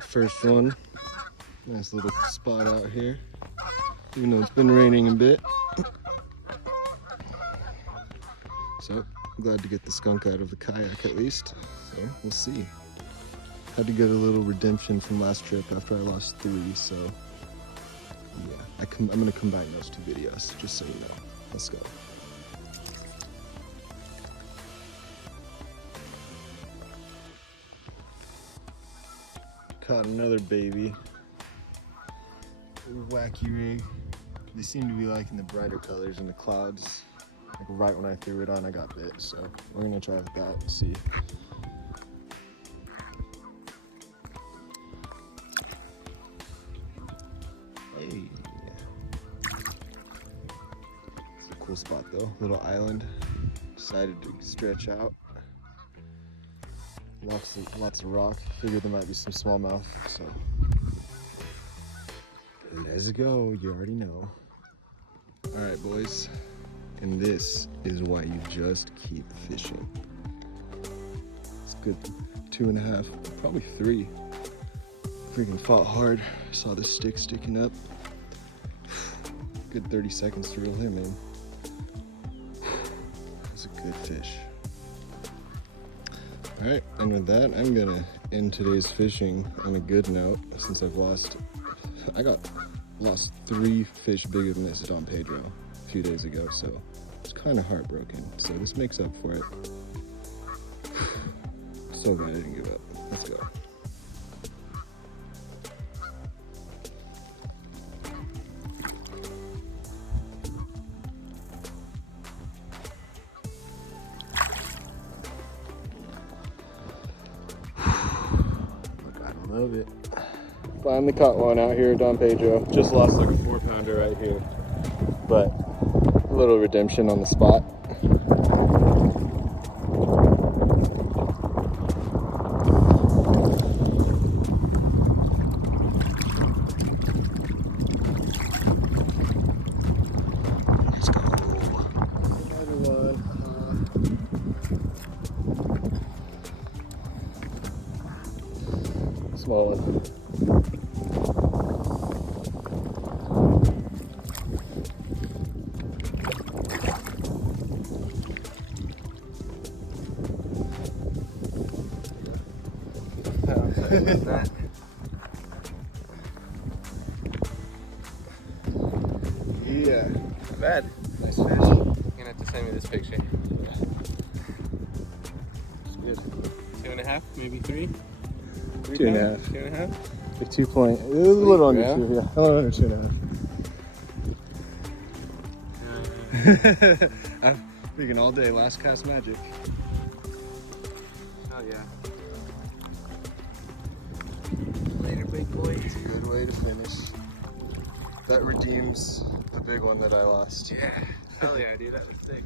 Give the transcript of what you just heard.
First one. Nice little spot out here. Even though it's been raining a bit. So, I'm glad to get the skunk out of the kayak at least. So, we'll see. Had to get a little redemption from last trip after I lost 3, so yeah, I'm gonna combine those 2 videos, just so you know. Let's go. Caught another baby. Little wacky rig. They seem to be liking the brighter colors in the clouds. Like right when I threw it on, I got bit, so we're gonna try with that and see. Hey. It's a cool spot though, little island. Decided to stretch out. Lots of rock. Figured there might be some smallmouth, so let's go. You already know. All right, boys. And this is why you just keep fishing. It's good 2.5, probably 3. Freaking fought hard. Saw the stick sticking up. Good 30 seconds to reel him in. That's a good fish. All right, and with that, I'm gonna end today's fishing on a good note since I've lost 3 fish bigger than this Don Pedro a few days ago, so it's kind of heartbroken. So this makes up for it. So glad I didn't give up. Let's go. I love it. Finally caught one out here at Don Pedro. Just lost like a 4-pounder right here, but a little redemption on the spot. Let's go. Another one. Small one. Yeah. Not bad. Nice fish. You're gonna have to send me this picture. It's good. 2.5, maybe 3? 2.5. 2.5? Like 2 point. It was a little under Yeah. 2, yeah. A little under 2.5. I'm thinking all day, last cast magic. Oh yeah. Later, big boy. It's a good way to finish. That redeems the big one that I lost. Yeah. Hell yeah, dude. That was sick.